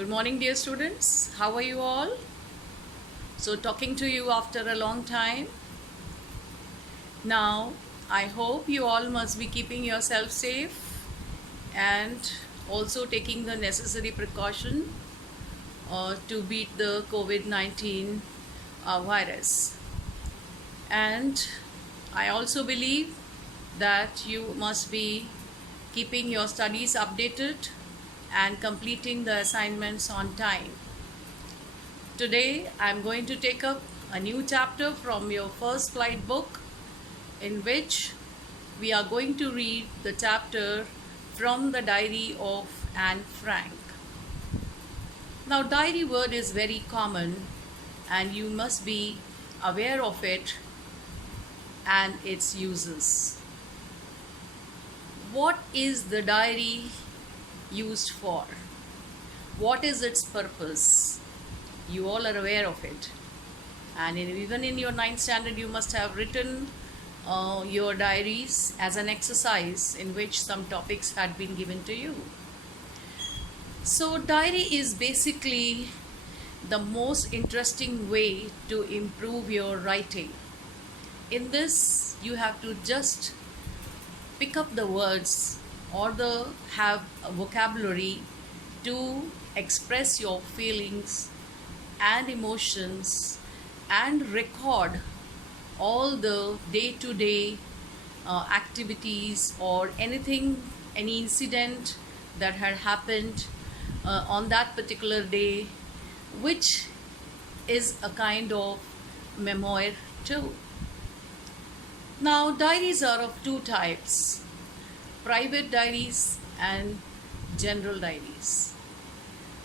Good morning, dear students. How are you all? So, talking to you after a long time. Now, I hope you all must be keeping yourself safe and also taking the necessary precaution to beat the COVID-19 virus. And I also believe that you must be keeping your studies updated and completing the assignments on time. Today, I'm going to take up a new chapter from your first flight book, in which we are going to read the chapter From the Diary of Anne Frank. Now, diary word is very common and you must be aware of it and its uses. What is the diary used for? What is its purpose? You all are aware of it. And even in your 9th standard, you must have written your diaries as an exercise in which some topics had been given to you. So, diary is basically the most interesting way to improve your writing. In this, you have to just pick up the words or have a vocabulary to express your feelings and emotions and record all the day-to-day activities or anything, any incident that had happened on that particular day, which is a kind of memoir too. Now, diaries are of two types: private diaries and general diaries.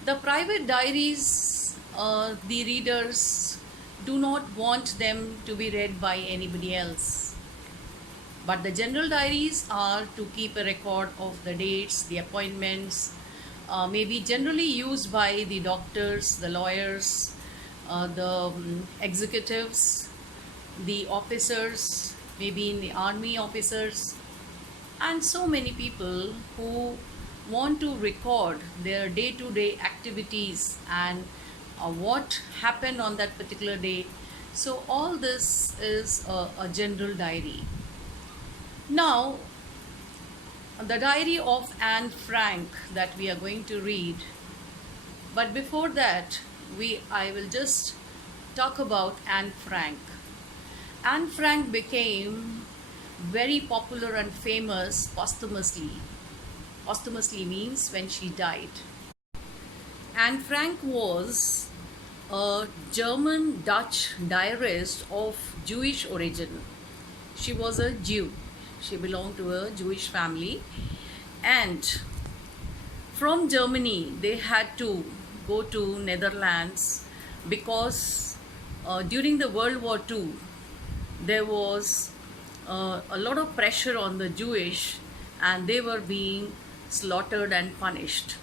The private diaries, the readers do not want them to be read by anybody else. But the general diaries are to keep a record of the dates, the appointments, maybe generally used by the doctors, the lawyers, the executives, the officers, maybe in the army officers, and so many people who want to record their day-to-day activities and what happened on that particular day. So all this is a general diary. Now, the diary of Anne Frank that we are going to read. But before that, I will just talk about Anne Frank. Anne Frank became very popular and famous posthumously. Posthumously means when she died. Anne Frank was a German Dutch diarist of Jewish origin. She was a Jew. She belonged to a Jewish family. And from Germany, they had to go to Netherlands because during the World War II, there was a lot of pressure on the Jewish and they were being slaughtered and punished.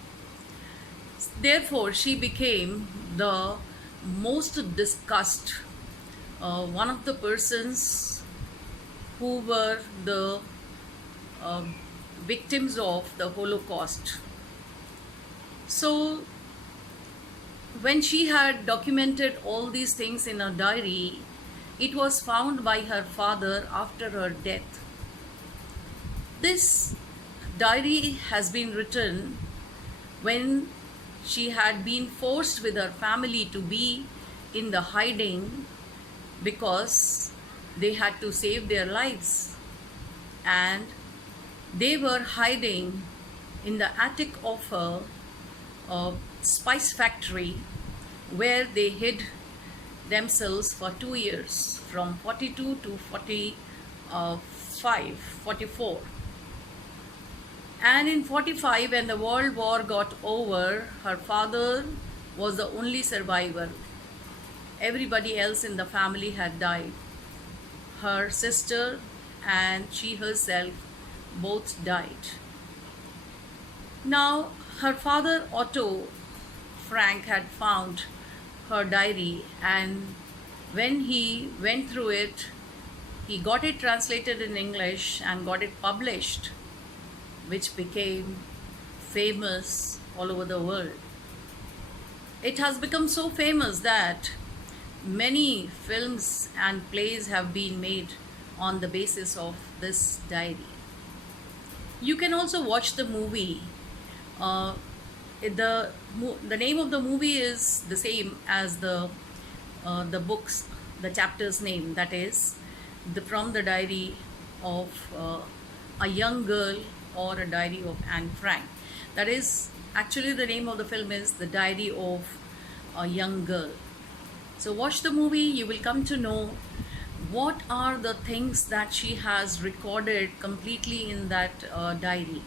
Therefore, she became the most discussed, one of the persons who were the victims of the Holocaust. So, when she had documented all these things in a diary, it was found by her father after her death. This diary has been written when she had been forced with her family to be in the hiding because they had to save their lives, and they were hiding in the attic of a spice factory where they hid themselves for 2 years, from 42 to 44. And in 45, when the World War got over, her father was the only survivor. Everybody else in the family had died. Her sister and she herself both died. Now, her father, Otto Frank, had found her diary, and when he went through it, he got it translated in English and got it published, which became famous all over the world. It has become so famous that many films and plays have been made on the basis of this diary. You can also watch the movie. Uh, the name of the movie is the same as the books, the chapter's name. That is, from the diary of a young girl, or a diary of Anne Frank. That is actually the name of the film is the diary of a young girl. So watch the movie. You will come to know what are the things that she has recorded completely in that diary.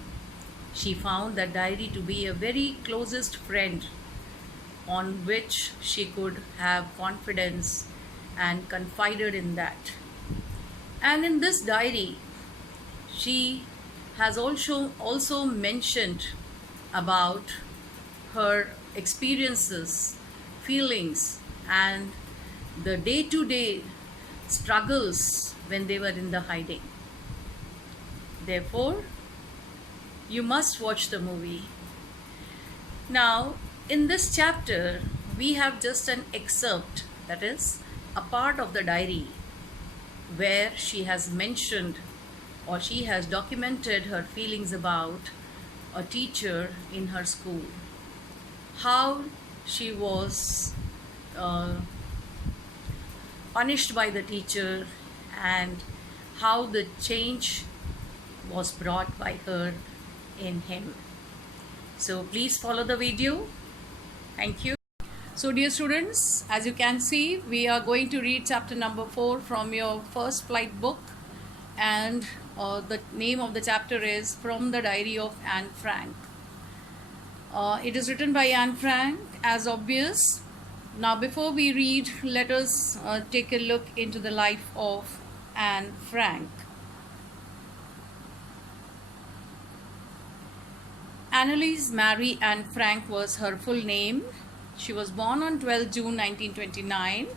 She found that diary to be a very closest friend on which she could have confidence and confided in that. And in this diary, she has also mentioned about her experiences, feelings, and the day-to-day struggles when they were in the hiding. Therefore, you must watch the movie. Now, in this chapter, we have just an excerpt, that is, a part of the diary where she has mentioned, or she has documented her feelings about a teacher in her school. How she was punished by the teacher, and how the change was brought by her in him. So please follow the video. Thank you. So dear students, as you can see, we are going to read chapter number 4 from your first flight book, and the name of the chapter is From the Diary of Anne Frank. It is written by Anne Frank, as obvious. Now before we read, let us take a look into the life of Anne Frank. Annalise Mary Anne Frank was her full name. She was born on 12 June 1929,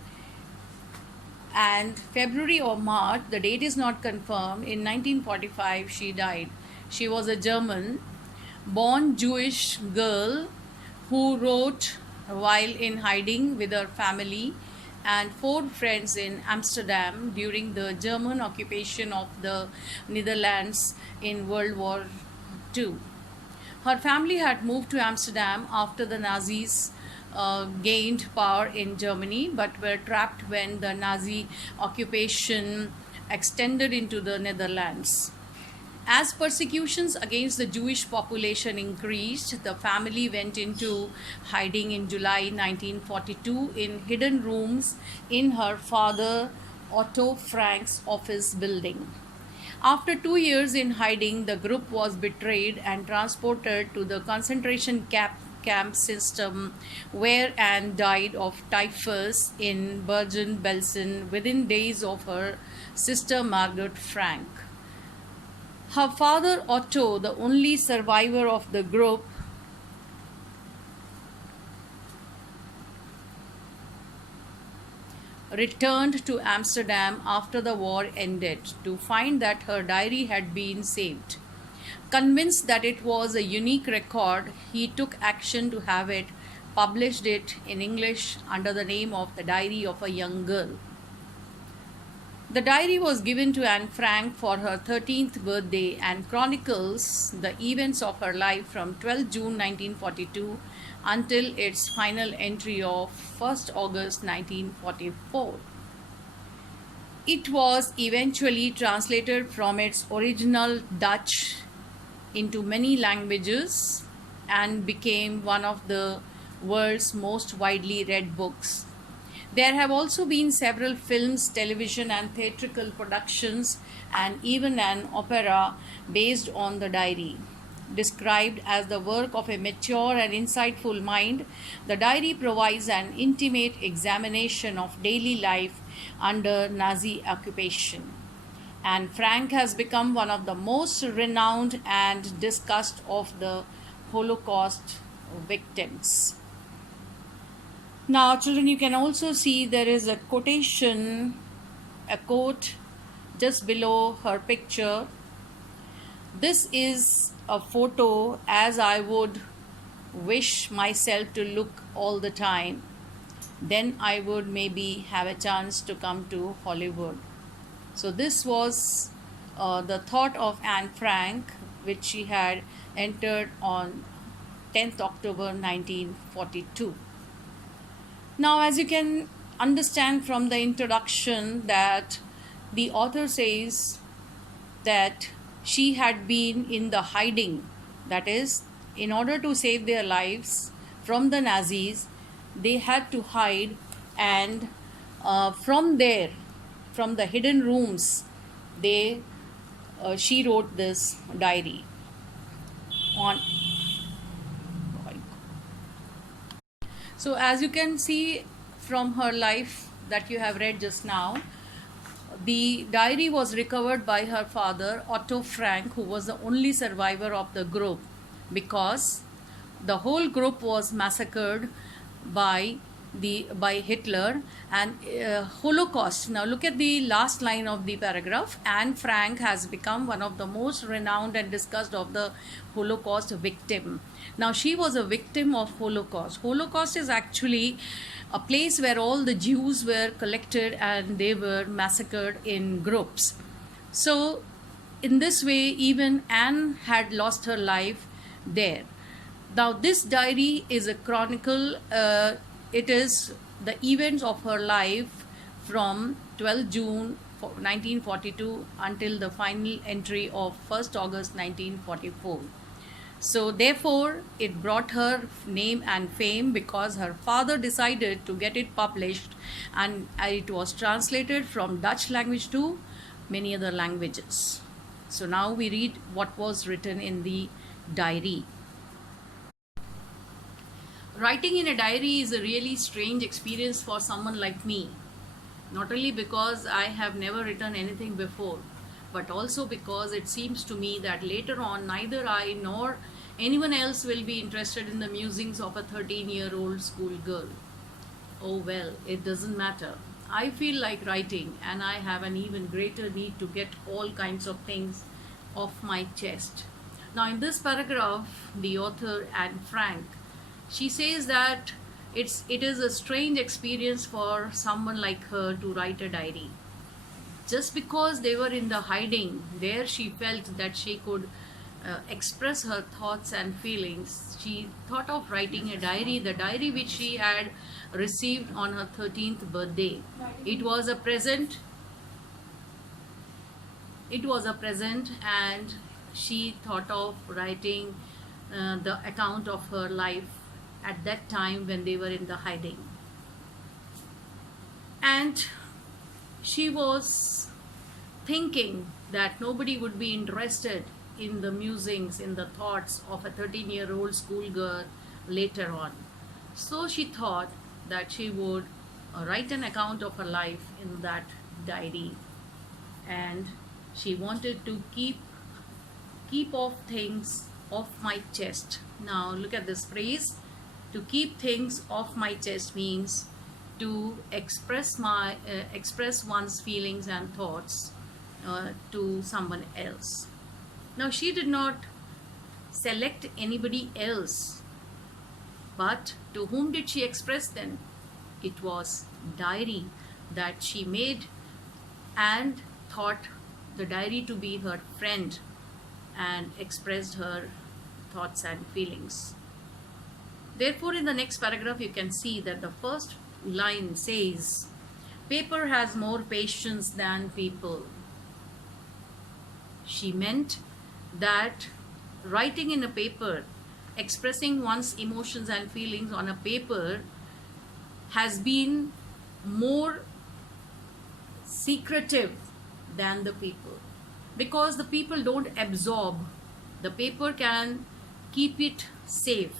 and February or March, the date is not confirmed, in 1945 she died. She was a German born Jewish girl who wrote while in hiding with her family and 4 friends in Amsterdam during the German occupation of the Netherlands in World War II. Her family had moved to Amsterdam after the Nazis gained power in Germany, but were trapped when the Nazi occupation extended into the Netherlands. As persecutions against the Jewish population increased, the family went into hiding in July 1942 in hidden rooms in her father Otto Frank's office building. After 2 years in hiding, the group was betrayed and transported to the concentration camp system, where Anne died of typhus in Bergen-Belsen within days of her sister Margaret Frank. Her father Otto, the only survivor of the group, returned to Amsterdam after the war ended to find that her diary had been saved. Convinced that it was a unique record, he took action to have it published in English under the name of The Diary of a Young Girl. The diary was given to Anne Frank for her 13th birthday and chronicles the events of her life from 12 June 1942 until its final entry of 1st August 1944. It was eventually translated from its original Dutch into many languages and became one of the world's most widely read books. There have also been several films, television and theatrical productions, and even an opera based on the diary. Described as the work of a mature and insightful mind, the diary provides an intimate examination of daily life under Nazi occupation. And Frank has become one of the most renowned and discussed of the Holocaust victims. Now, children, you can also see there is a quotation, a quote just below her picture. This is a photo as I would wish myself to look all the time, then I would maybe have a chance to come to Hollywood. So, this was the thought of Anne Frank, which she had entered on 10th October 1942. Now, as you can understand from the introduction, that the author says that she had been in the hiding, that is, in order to save their lives from the Nazis, they had to hide, and from there, from the hidden rooms, she wrote this diary on. So, as you can see from her life that you have read just now, the diary was recovered by her father, Otto Frank, who was the only survivor of the group, because the whole group was massacred by Hitler and Holocaust. Now look at the last line of the paragraph. Anne Frank has become one of the most renowned and discussed of the Holocaust victim. Now she was a victim of Holocaust. Holocaust is actually a place where all the Jews were collected and they were massacred in groups. So in this way, even Anne had lost her life there. Now this diary is a chronicle. It is the events of her life from 12 June 1942 until the final entry of 1st August 1944. So therefore, it brought her name and fame because her father decided to get it published, and it was translated from Dutch language to many other languages. So now we read what was written in the diary. Writing in a diary is a really strange experience for someone like me. Not only because I have never written anything before, but also because it seems to me that later on neither I nor anyone else will be interested in the musings of a 13-year-old schoolgirl. Oh well, it doesn't matter. I feel like writing, and I have an even greater need to get all kinds of things off my chest. Now in this paragraph, the author, Anne Frank, she says that it is a strange experience for someone like her to write a diary. Just because they were in the hiding, there she felt that she could express her thoughts and feelings. She thought of writing a diary, the diary which she had received on her 13th birthday. It was a present. And she thought of writing the account of her life at that time when they were in the hiding. And she was thinking that nobody would be interested in the musings, in the thoughts of a 13-year-old schoolgirl later on. So she thought that she would write an account of her life in that diary, and she wanted to keep off things off my chest. Now look at this phrase. To keep things off my chest means to express one's feelings and thoughts to someone else. Now she did not select anybody else, but to whom did she express them? It was diary that she made and thought the diary to be her friend and expressed her thoughts and feelings. Therefore, in the next paragraph, you can see that the first line says, paper has more patience than people. She meant that writing in a paper, expressing one's emotions and feelings on a paper, has been more secretive than the people, because the people don't absorb. The paper can keep it safe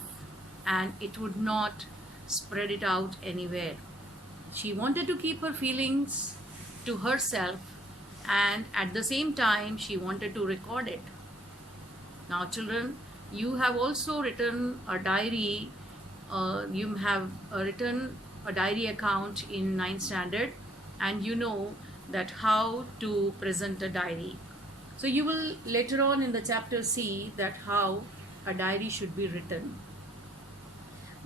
and it would not spread it out anywhere. She wanted to keep her feelings to herself, and at the same time she wanted to record it. Now children, you have also written a diary. You have written a diary account in 9th standard, and you know that how to present a diary. So you will later on in the chapter see that how a diary should be written.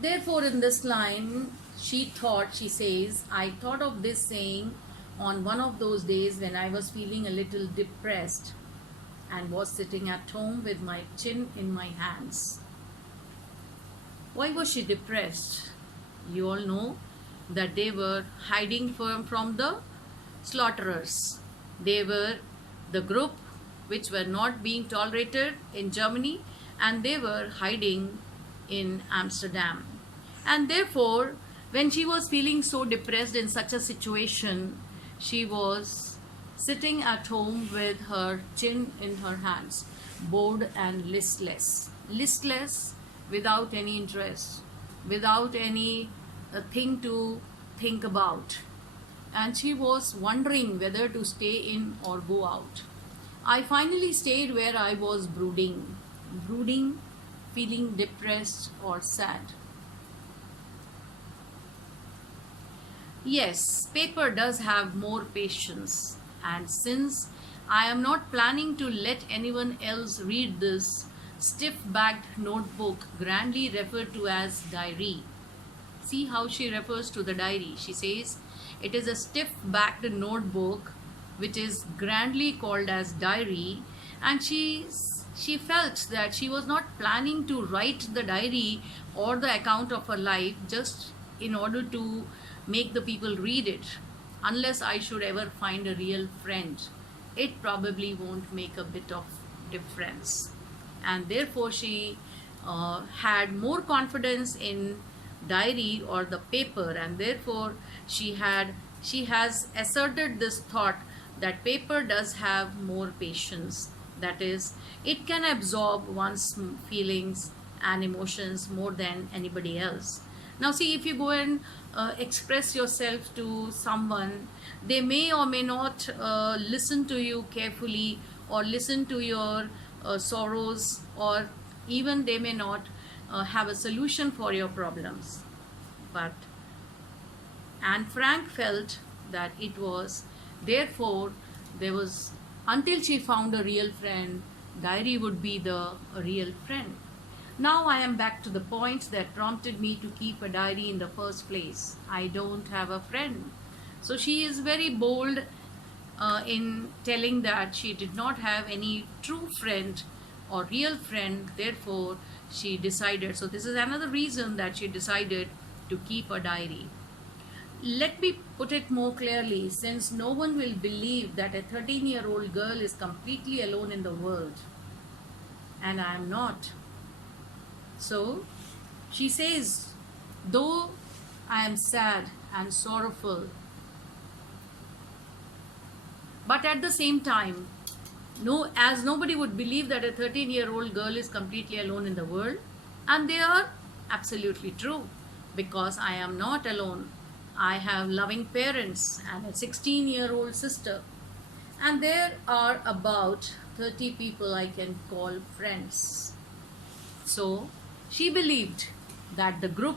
Therefore, in this line, she says, I thought of this saying on one of those days when I was feeling a little depressed and was sitting at home with my chin in my hands. Why was she depressed? You all know that they were hiding from the slaughterers. They were the group which were not being tolerated in Germany, and they were hiding in Amsterdam. And therefore, when she was feeling so depressed in such a situation, she was sitting at home with her chin in her hands, bored and listless. Listless, without any interest, without any thing to think about. And she was wondering whether to stay in or go out. I finally stayed where I was brooding, feeling depressed or sad. Yes, paper does have more patience, and since I am not planning to let anyone else read this stiff-backed notebook grandly referred to as diary. See how she refers to the diary. She says it is a stiff-backed notebook which is grandly called as diary, and she felt that she was not planning to write the diary or the account of her life just in order to make the people read it. Unless I should ever find a real friend, it probably won't make a bit of difference. And therefore she had more confidence in diary or the paper, and therefore she has asserted this thought that paper does have more patience. That is, it can absorb one's feelings and emotions more than anybody else. Now see, if you go and express yourself to someone, they may or may not listen to you carefully, or listen to your sorrows, or even they may not have a solution for your problems. But Anne Frank felt that it was, therefore, there was, until she found a real friend, diary would be the real friend. Now I am back to the point that prompted me to keep a diary in the first place. I don't have a friend. So she is very bold in telling that she did not have any true friend or real friend. Therefore, she decided. So this is another reason that she decided to keep a diary. Let me put it more clearly, since no one will believe that a 13-year-old girl is completely alone in the world. And I am not. So she says, though I am sad and sorrowful, but at the same time, as nobody would believe that a 13-year-old girl is completely alone in the world, and they are absolutely true, because I am not alone. I have loving parents and a 16-year-old sister, and there are about 30 people I can call friends. So she believed that the group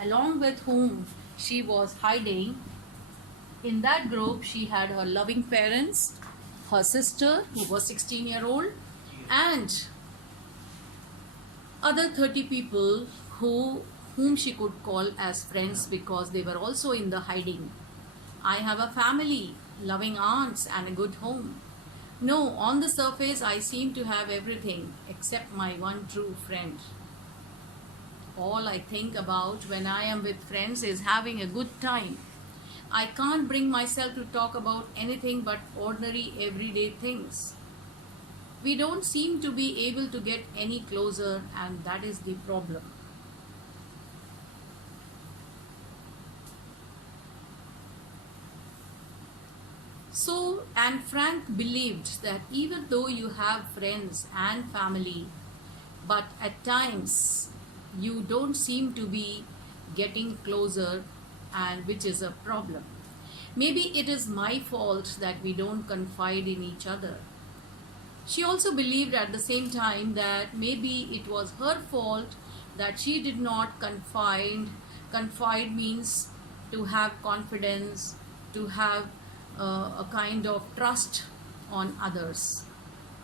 along with whom she was hiding, in that group she had her loving parents, her sister who was 16-year-old, and other 30 people whom she could call as friends, because they were also in the hiding. I have a family, loving aunts, and a good home. No, on the surface I seem to have everything except my one true friend. All I think about when I am with friends is having a good time. I can't bring myself to talk about anything but ordinary everyday things. We don't seem to be able to get any closer, and that is the problem. So Anne Frank believed that even though you have friends and family, but at times you don't seem to be getting closer, and which is a problem. Maybe it is my fault that we don't confide in each other. She also believed at the same time that maybe it was her fault that she did not confide. Confide means to have confidence, to have a kind of trust on others.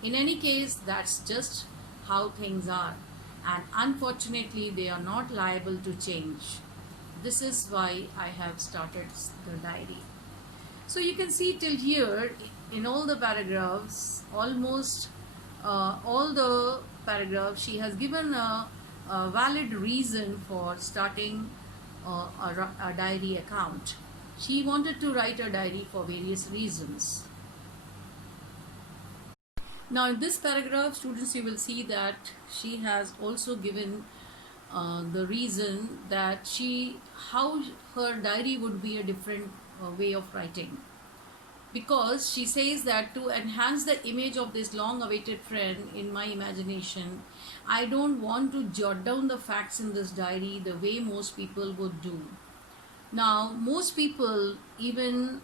In any case, that's just how things are. and unfortunately they are not liable to change. This is why I have started the diary. So you can see till here in all the paragraphs, almost all the paragraphs, she has given a valid reason for starting a diary account. She wanted to write a diary for various reasons. Now in this paragraph, students, you will see that she has also given the reason that how her diary would be a different way of writing, because she says that to enhance the image of this long awaited friend in my imagination, I don't want to jot down the facts in this diary the way most people would do. Now most people, even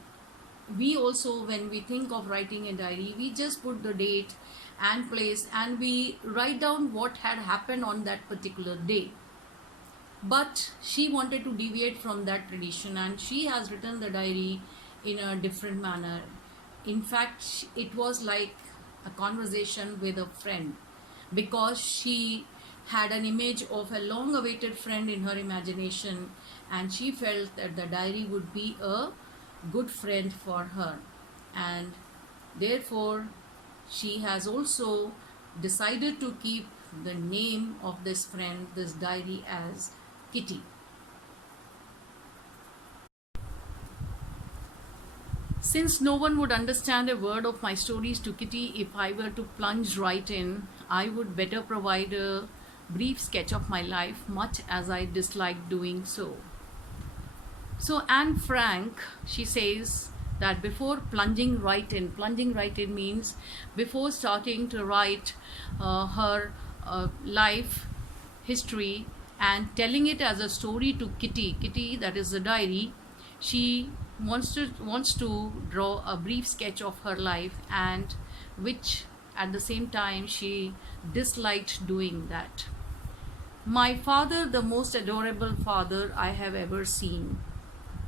we also, when we think of writing a diary, we just put the date and place and we write down what had happened on that particular day. But she wanted to deviate from that tradition and she has written the diary in a different manner. In fact, it was like a conversation with a friend, because she had an image of a long awaited friend in her imagination and she felt that the diary would be a good friend for her, and therefore she has also decided to keep the name of this friend, this diary, as Kitty. Since no one would understand a word of my stories to Kitty if I were to plunge right in, I would better provide a brief sketch of my life, much as I dislike doing so. So Anne Frank, she says that before plunging right in means before starting to write her life history and telling it as a story to Kitty, that is the diary, she wants to draw a brief sketch of her life, and which at the same time she disliked doing that. My father, the most adorable father I have ever seen.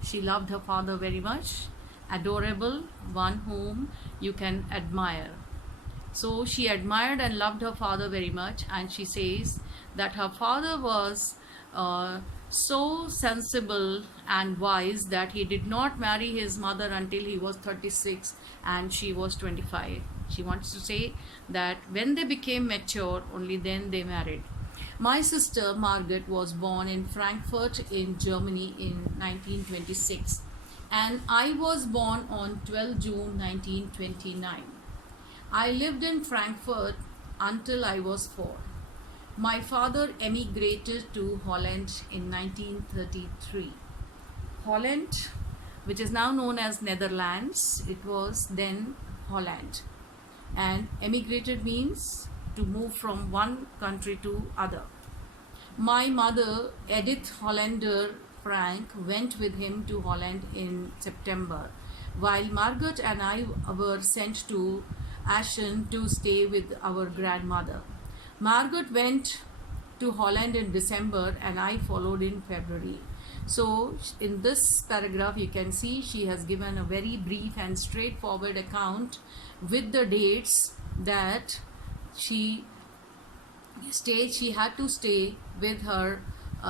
She loved her father very much. Adorable, one whom you can admire. So she admired and loved her father very much, and she says that her father was so sensible and wise that he did not marry his mother until he was 36 and she was 25. She wants to say that when they became mature, only then they married. My sister Margaret was born in Frankfurt in Germany in 1926, and I was born on 12 June 1929. I lived in Frankfurt until I was 4. My father emigrated to Holland in 1933. Holland, which is now known as Netherlands, it was then Holland. And emigrated means to move from one country to other. My mother, Edith Hollander Frank, went with him to Holland in September, while Margaret and I were sent to Aachen to stay with our grandmother. Margaret went to Holland in December and I followed in February. So in this paragraph you can see she has given a very brief and straightforward account with the dates that she had to stay with her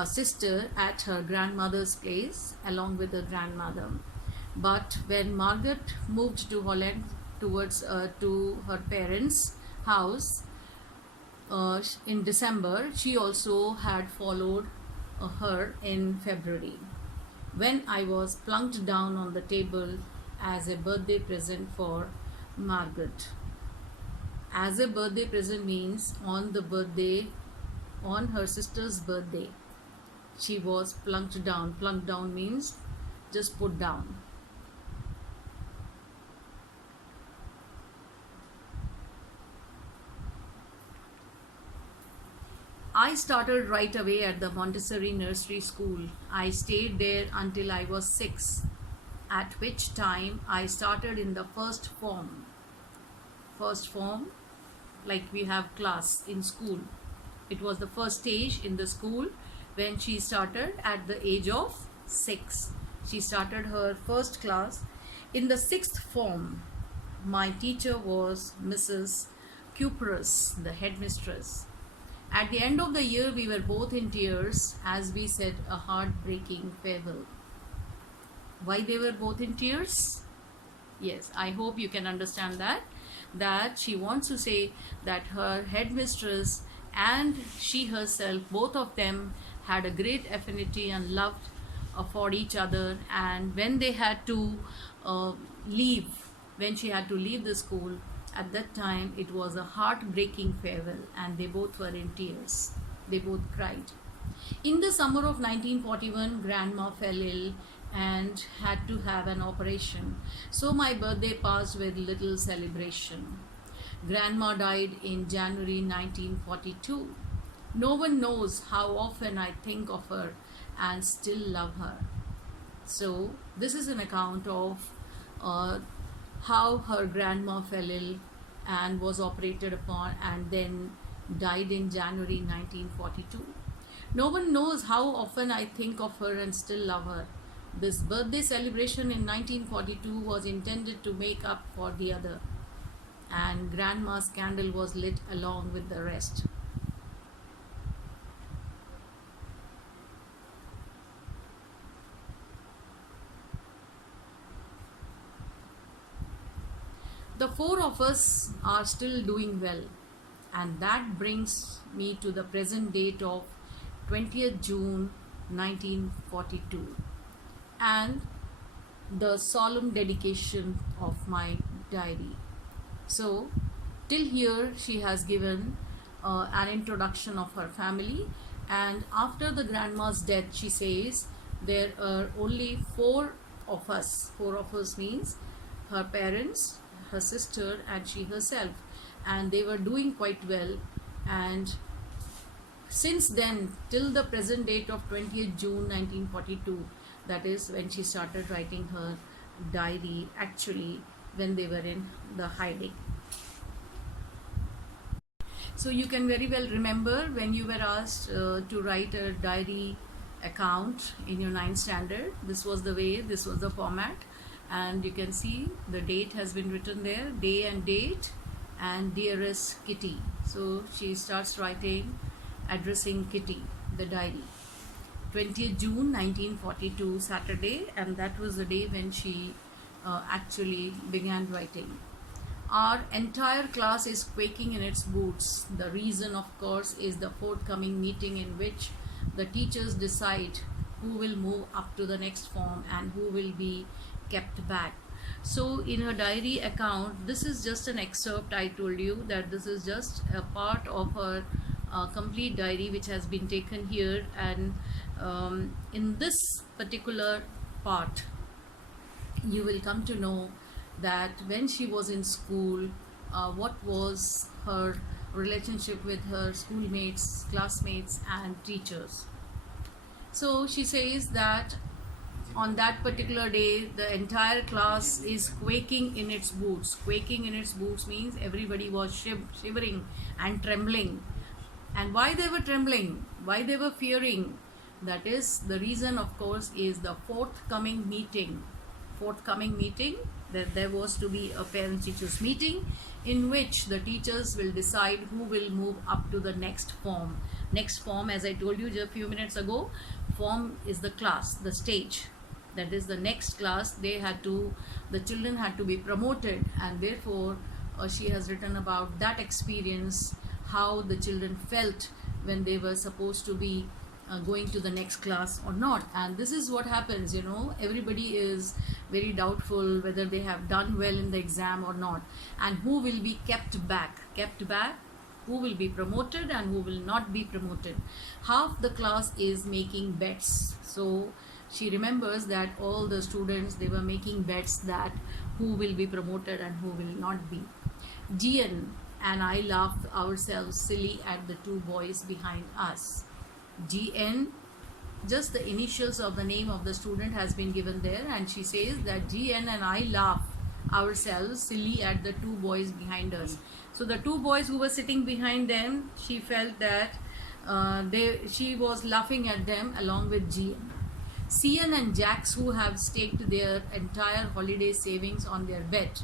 sister at her grandmother's place along with her grandmother. But when Margaret moved to Holland towards to her parents' house in December, she also had followed her in February, when I was plunked down on the table as a birthday present for Margaret. As a birthday present means on her sister's birthday, she was plunked down. Plunked down means just put down. I started right away at the Montessori nursery school. I stayed there until I was 6, at which time I started in the first form. First form, like we have class in school. It was the first stage in the school when she started at the age of 6. She started her first class. In the 6th form, my teacher was Mrs. Cuprus, the headmistress. At the end of the year, we were both in tears as we said a heartbreaking farewell. Why they were both in tears? Yes, I hope you can understand that. That she wants to say that her headmistress and she herself, both of them, had a great affinity and loved for each other. And when they had to leave, when she had to leave the school, at that time it was a heartbreaking farewell, and they both were in tears. They both cried. In the summer of 1941, Grandma fell ill and had to have an operation. So my birthday passed with little celebration. Grandma died in January 1942. No one knows how often I think of her and still love her. So this is an account of how her grandma fell ill and was operated upon and then died in January 1942. No one knows how often I think of her and still love her. This birthday celebration in 1942 was intended to make up for the other, and Grandma's candle was lit along with the rest. The four of us are still doing well, and that brings me to the present date of 20th June 1942 and the solemn dedication of my diary. So, till here she has given an introduction of her family, and after the grandma's death, she says there are only four of us. Four of us means her parents, her sister, and she herself, and they were doing quite well. And since then, till the present date of 20th June 1942, that is when she started writing her diary, actually when they were in the hiding. So you can very well remember when you were asked to write a diary account in your 9th standard, this was the way, this was the format, and you can see the date has been written there, day and date, and dearest Kitty. So she starts writing, addressing Kitty, the diary. 20th June 1942, Saturday, and that was the day when she actually began writing. Our entire class is quaking in its boots. The reason, of course, is the forthcoming meeting in which the teachers decide who will move up to the next form and who will be kept back. So in her diary account, this is just an excerpt. I told you that this is just a part of her complete diary which has been taken here, and in this particular part you will come to know that when she was in school, what was her relationship with her schoolmates, classmates and teachers. So she says that on that particular day the entire class is quaking in its boots. Quaking in its boots means everybody was shivering and trembling. And why they were trembling, why they were fearing, that is the reason, of course, is the forthcoming meeting. That there was to be a parent teachers meeting in which the teachers will decide who will move up to the next form. Next form, as I told you just a few minutes ago, form is the class, the stage. That is the next class. The children had to be promoted, and therefore she has written about that experience, how the children felt when they were supposed to be going to the next class or not. And this is what happens, everybody is very doubtful whether they have done well in the exam or not, and who will be kept back, who will be promoted and who will not be promoted. Half the class is making bets. So she remembers that all the students, they were making bets that who will be promoted and who will not be. Gian and I laughed ourselves silly at the two boys behind us. GN, just the initials of the name of the student has been given there, and she says that GN and I laugh ourselves silly at the two boys behind us. So the two boys who were sitting behind them, she felt that she was laughing at them along with GN. CN and Jax, who have staked their entire holiday savings on their bet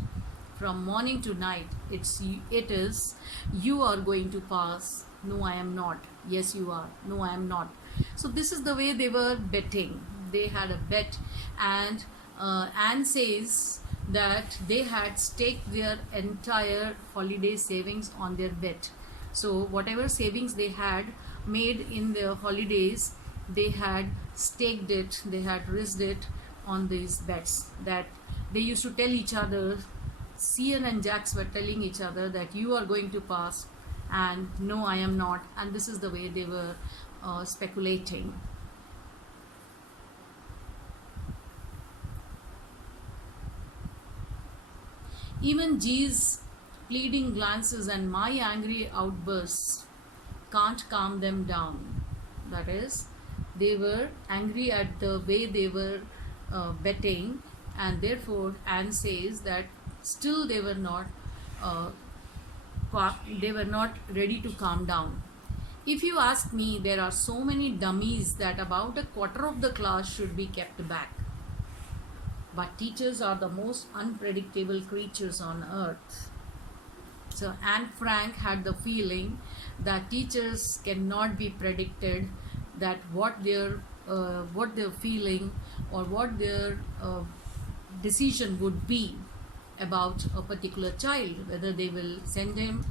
from morning to night, it is you are going to pass, No, I am not. Yes, you are. No, I am not. So this is the way they were betting. They had a bet, and Anne says that they had staked their entire holiday savings on their bet. So whatever savings they had made in their holidays, they had staked it, they had risked it on these bets. That they used to tell each other, Cian and Jax were telling each other that you are going to pass, and no, I am not. And this is the way they were speculating. Even G's pleading glances and my angry outbursts can't calm them down. That is, they were angry at the way they were betting, and therefore Anne says that still they were not ready to calm down. If you ask me, there are so many dummies that about a quarter of the class should be kept back. But teachers are the most unpredictable creatures on earth. So Anne Frank had the feeling that teachers cannot be predicted, that what they're feeling or what their decision would be about a particular child, whether they will send him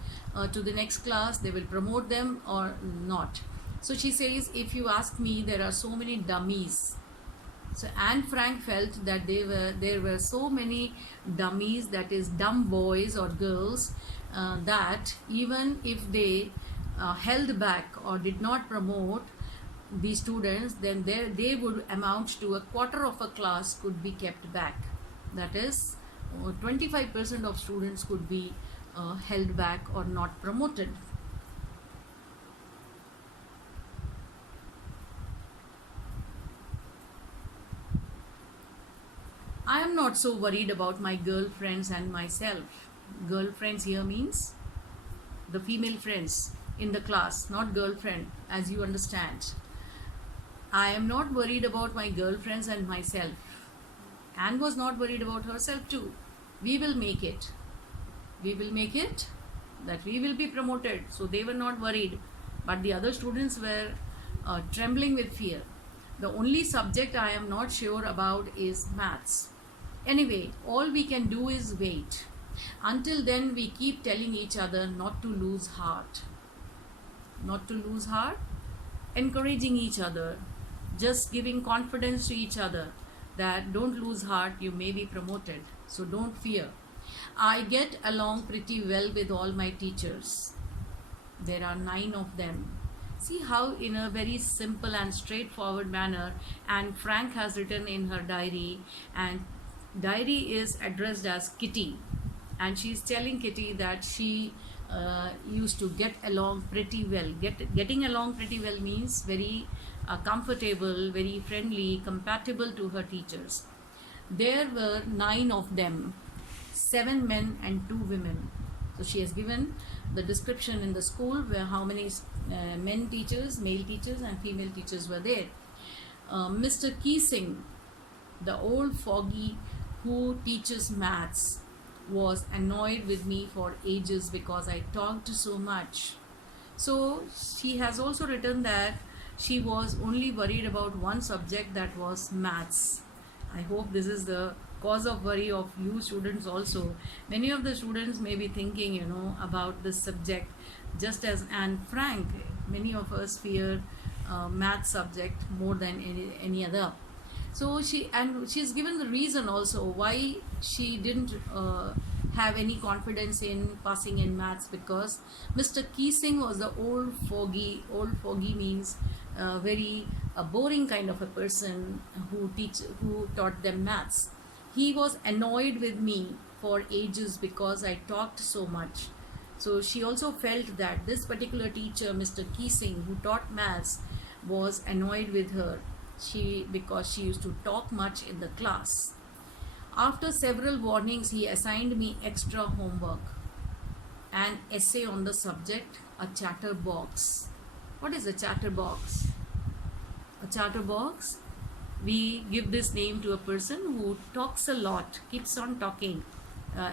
to the next class, they will promote them or not. So she says, if you ask me, there are so many dummies. So Anne Frank felt that there were so many dummies, that is dumb boys or girls, that even if they held back or did not promote the students, then they would amount to a quarter of a class could be kept back. That is, 25% of students could be held back or not promoted. I am not so worried about my girlfriends and myself. Girlfriends here means the female friends in the class, not girlfriend, as you understand. I am not worried about my girlfriends and myself. Anne was not worried about herself too. We will make it. We will make it, that we will be promoted. So they were not worried. But the other students were trembling with fear. The only subject I am not sure about is maths. Anyway, all we can do is wait. Until then, we keep telling each other not to lose heart. Not to lose heart? Encouraging each other. Just giving confidence to each other that don't lose heart, you may be promoted. So don't fear. I get along pretty well with all my teachers. There are 9 of them. See how in a very simple and straightforward manner Anne Frank has written in her diary, and diary is addressed as Kitty, and she is telling Kitty that she used to get along pretty well. Getting along pretty well means very comfortable, very friendly, compatible to her teachers. There were 9 of them, 7 men and 2 women. So she has given the description in the school where how many men teachers, male teachers and female teachers were there. Mr. Keesing, the old fogey who teaches maths, was annoyed with me for ages because I talked so much. So she has also written that she was only worried about one subject, that was maths. I hope this is the cause of worry of you students also. Many of the students may be thinking, about this subject, just as Anne Frank. Many of us fear math subject more than any other. So she's given the reason also why she didn't have any confidence in passing in maths, because Mr. Keesing was the old fogey. Old fogey means very boring kind of a person who taught them maths. He was annoyed with me for ages because I talked so much. So she also felt that this particular teacher, Mr. Keesing, who taught maths, was annoyed with her because she used to talk much in the class. After several warnings, he assigned me extra homework, an essay on the subject, a chatterbox. What is a chatterbox? A chatterbox, we give this name to a person who talks a lot, keeps on talking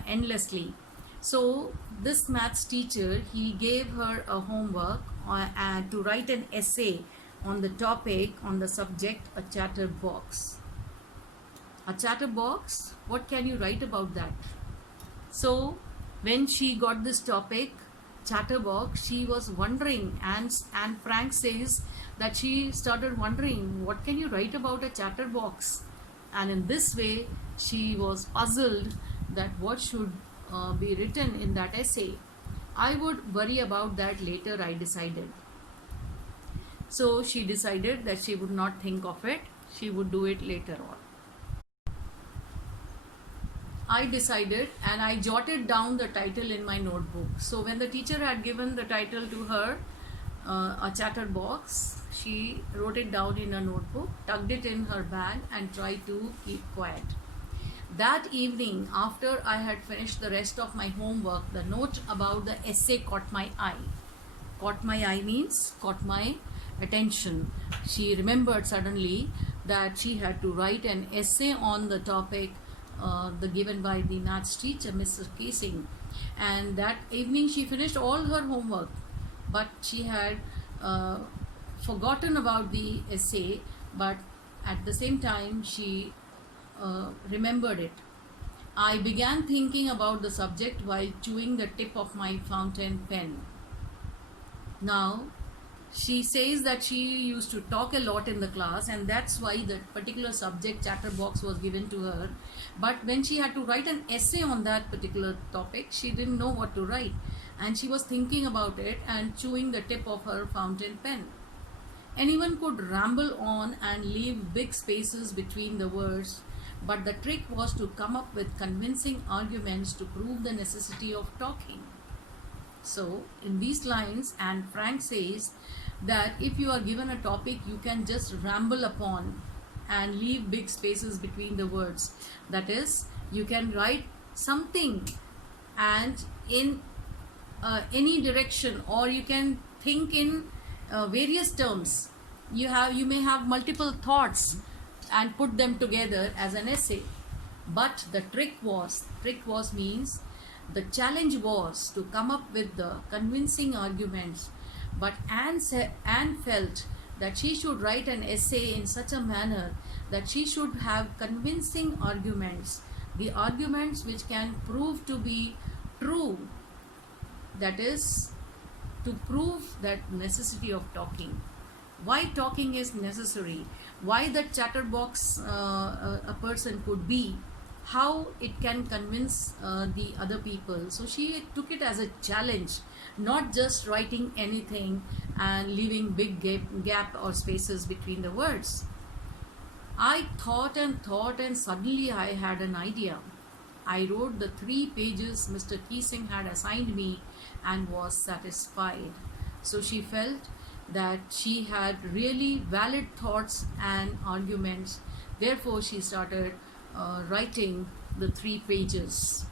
endlessly. So this maths teacher, he gave her a homework to write an essay on the topic, on the subject, a chatterbox. A chatterbox, what can you write about that? So when she got this topic, chatterbox, she was wondering, and Frank says that she started wondering, what can you write about a chatterbox? And in this way, she was puzzled that what should be written in that essay. I would worry about that later, I decided. So she decided that she would not think of it, she would do it later on. I decided, and I jotted down the title in my notebook. So when the teacher had given the title to her, a chatterbox, she wrote it down in a notebook, tucked it in her bag, and tried to keep quiet. That evening, after I had finished the rest of my homework, the note about the essay caught my eye. Caught my eye means caught my attention. She remembered suddenly that she had to write an essay on the topic given by the maths teacher, Mr. Keesing. And that evening she finished all her homework, but she had forgotten about the essay, but at the same time she remembered it. I began thinking about the subject while chewing the tip of my fountain pen. Now, she says that she used to talk a lot in the class, and that's why the particular subject chatterbox was given to her. But when she had to write an essay on that particular topic, she didn't know what to write, and she was thinking about it and chewing the tip of her fountain pen. Anyone could ramble on and leave big spaces between the words, but the trick was to come up with convincing arguments to prove the necessity of talking. So in these lines, Anne Frank says that if you are given a topic, you can just ramble upon and leave big spaces between the words. That is, you can write something and in any direction, or you can think in various terms. You may have multiple thoughts and put them together as an essay. But the trick was means the challenge was to come up with the convincing arguments. But Anne felt that she should write an essay in such a manner that she should have convincing arguments, the arguments which can prove to be true, that is, to prove that necessity of talking. Why talking is necessary, why the chatterbox a person could be, how it can convince the other people. So she took it as a challenge, not just writing anything and leaving big gap or spaces between the words. I thought and suddenly I had an idea. I wrote the 3 pages Mr. Keesing had assigned me and was satisfied. So she felt that she had really valid thoughts and arguments. Therefore, she started writing the 3 pages.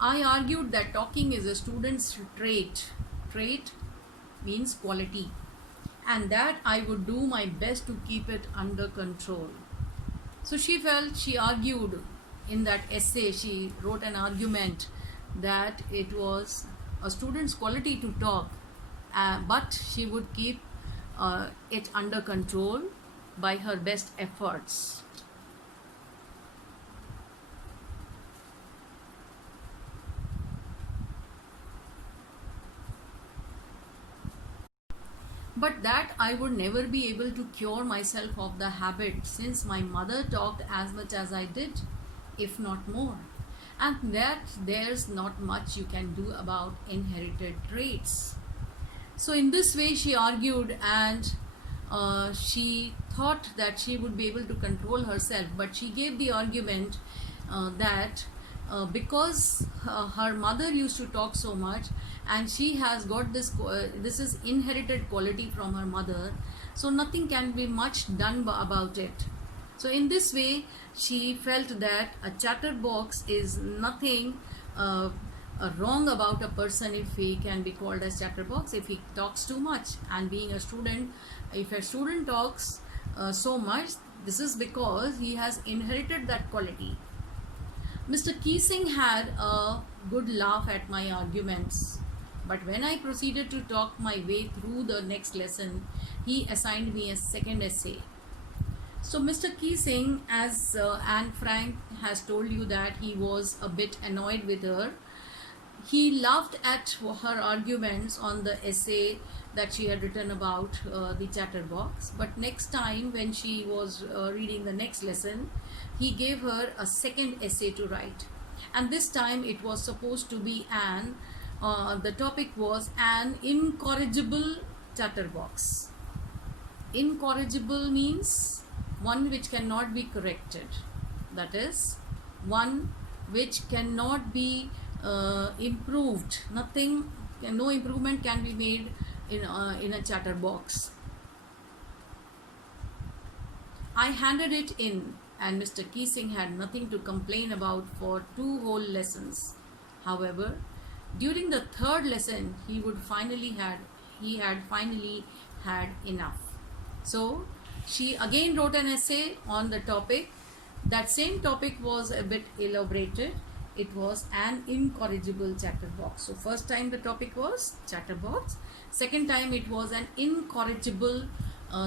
I argued that talking is a student's trait. Trait means quality. And that I would do my best to keep it under control. So she argued in that essay, she wrote an argument that it was a student's quality to talk, but she would keep it under control by her best efforts. But that I would never be able to cure myself of the habit, since my mother talked as much as I did, if not more, and that there's not much you can do about inherited traits. So in this way she argued, and she thought that she would be able to control herself, but she gave the argument that because her mother used to talk so much, and she has got this is inherited quality from her mother, so nothing can be much done about it. So in this way she felt that a chatterbox is nothing wrong about a person if he can be called as chatterbox if he talks too much. And being a student, if a student talks so much, this is because he has inherited that quality. Mr. Keesing had a good laugh at my arguments. But when I proceeded to talk my way through the next lesson, he assigned me a second essay. So Mr. Keesing, as Anne Frank has told you that he was a bit annoyed with her, he laughed at her arguments on the essay that she had written about the chatterbox. But next time when she was reading the next lesson, he gave her a second essay to write. And this time it was supposed to be Anne. The topic was an incorrigible chatterbox. Incorrigible means one which cannot be corrected. That is, one which cannot be improved. Nothing, no improvement can be made in a chatterbox. I handed it in, and Mr. Keesing had nothing to complain about for 2 whole lessons. However, during the 3rd lesson, he had finally had enough. So she again wrote an essay on the topic. That same topic was a bit elaborated. It was an incorrigible chatterbox. So first time the topic was chatterbox. Second time it was an incorrigible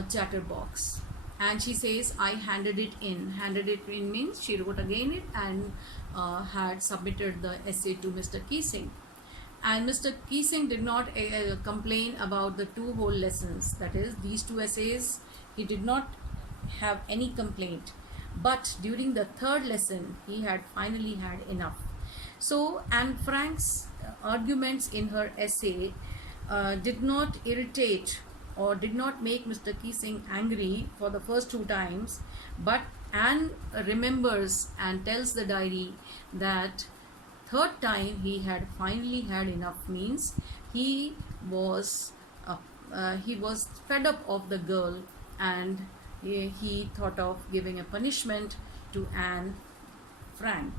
chatterbox. And she says, I handed it in. Handed it in means she wrote again it and had submitted the essay to Mr. Keesing. And Mr. Keesing did not complain about the 2 whole lessons. That is, these 2 essays, he did not have any complaint. But during the 3rd lesson, he had finally had enough. So Anne Frank's arguments in her essay did not irritate or did not make Mr. Keesing angry for the first 2 times. But Anne remembers and tells the diary that 3rd time he had finally had enough means he was fed up of the girl, and he thought of giving a punishment to Anne Frank.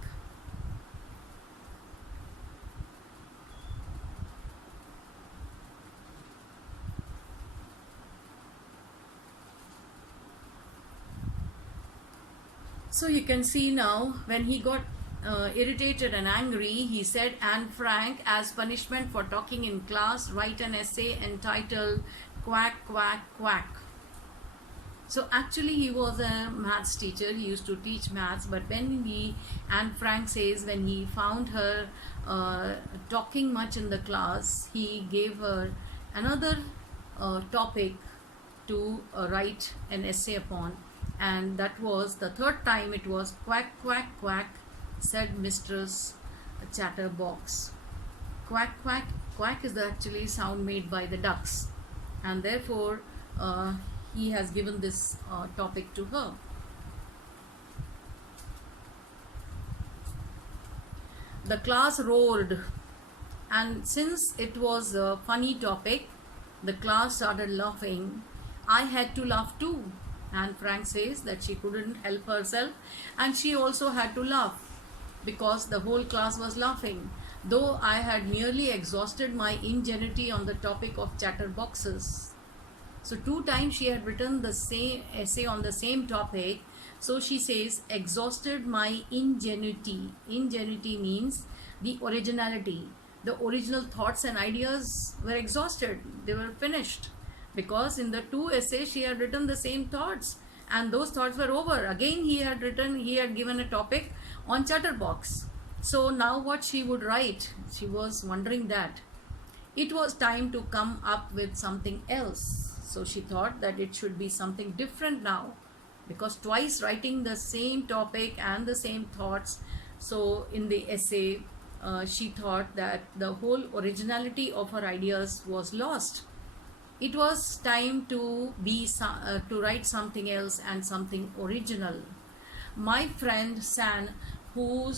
So you can see now, when he got irritated and angry, he said, Anne Frank, as punishment for talking in class, write an essay entitled Quack, Quack, Quack. So actually he was a maths teacher. He used to teach maths, but when Anne Frank says, when he found her talking much in the class, he gave her another topic to write an essay upon. And that was the 3rd time. It was quack, quack, quack, said Mistress Chatterbox. Quack, quack, quack is the actually sound made by the ducks, and therefore he has given this topic to her. The class roared, and since it was a funny topic, the class started laughing. I had to laugh too. Anne Frank says that she couldn't help herself, and she also had to laugh because the whole class was laughing, though I had nearly exhausted my ingenuity on the topic of chatterboxes. So 2 times she had written the same essay on the same topic. So she says, exhausted my ingenuity. Ingenuity means the originality. The original thoughts and ideas were exhausted. They were finished. Because in the 2 essays she had written the same thoughts, and those thoughts were over. Again he had given a topic on chatterbox. So now what she would write? She was wondering that. It was time to come up with something else. So she thought that it should be something different now, because twice writing the same topic and the same thoughts. So in the essay she thought that the whole originality of her ideas was lost. It was time to write something else and something original. My friend San, who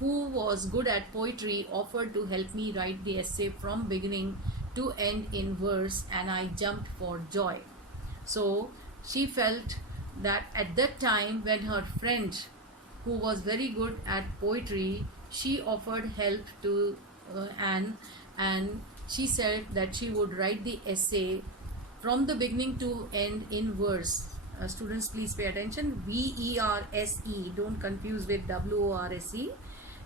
was good at poetry, offered to help me write the essay from beginning to end in verse, and I jumped for joy. So she felt that at that time, when her friend, who was very good at poetry, she offered help to Anne, and she said that she would write the essay from the beginning to end in verse. Students, please pay attention. V-E-R-S-E. Don't confuse with W-O-R-S-E.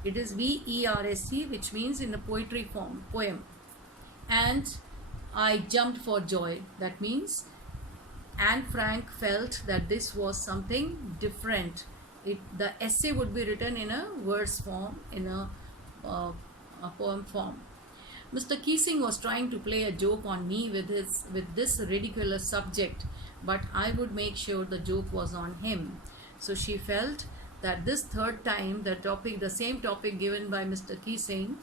It is V-E-R-S-E, which means in a poetry form, poem. and I jumped for joy. That means Anne Frank felt that this was something different. The essay would be written in a verse form, in a poem form. Mr. Keesing was trying to play a joke on me with this ridiculous subject, but I would make sure the joke was on him. So she felt that this third time the same topic given by Mr. Keesing,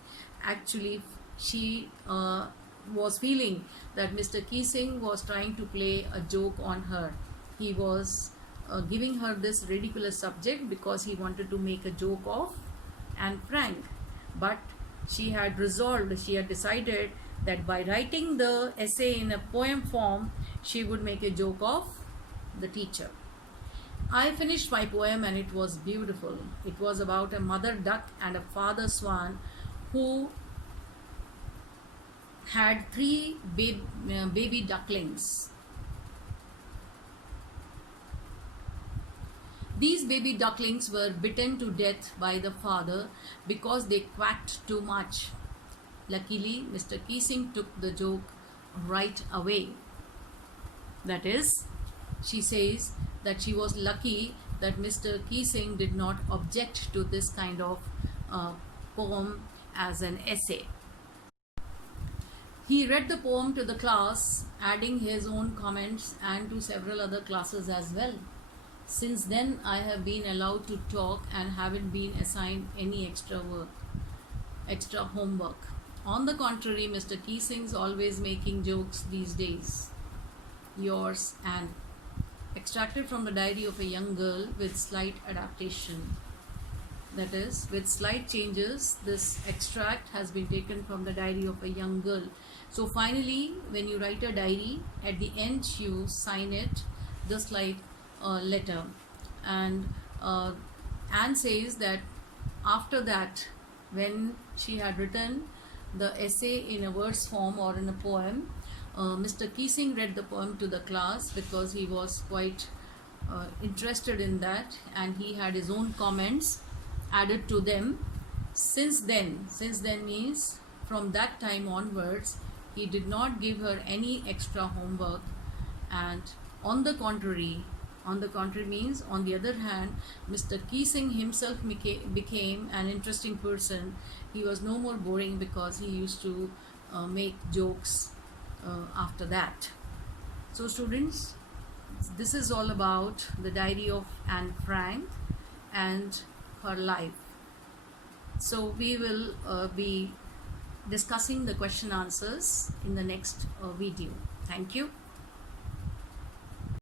actually she was feeling that Mr. Keesing was trying to play a joke on her. He was giving her this ridiculous subject because he wanted to make a joke of Anne Frank. But she had decided that by writing the essay in a poem form, she would make a joke of the teacher. I finished my poem and it was beautiful. It was about a mother duck and a father swan who had three baby ducklings. These baby ducklings were bitten to death by the father because they quacked too much. Luckily, Mr. Keesing took the joke right away. That is, she says that she was lucky that Mr. Keesing did not object to this kind of poem as an essay. He read the poem to the class, adding his own comments and to several other classes as well. Since then, I have been allowed to talk and haven't been assigned any extra homework. On the contrary, Mr. Keesing's always making jokes these days. Yours, Anne. Extracted from the diary of a young girl with slight adaptation. That is, with slight changes, this extract has been taken from the diary of a young girl. So finally, when you write a diary, at the end you sign it just like a letter. And Anne says that after that, when she had written the essay in a verse form or in a poem, Mr. Keesing read the poem to the class because he was quite interested in that, and he had his own comments added to them. Since then means from that time onwards, he did not give her any extra homework. And on the contrary means, on the other hand, Mr. Keesing himself became an interesting person. He was no more boring because he used to make jokes after that. So students, this is all about the diary of Anne Frank and her life. So we will be discussing the question answers in the next video. Thank you.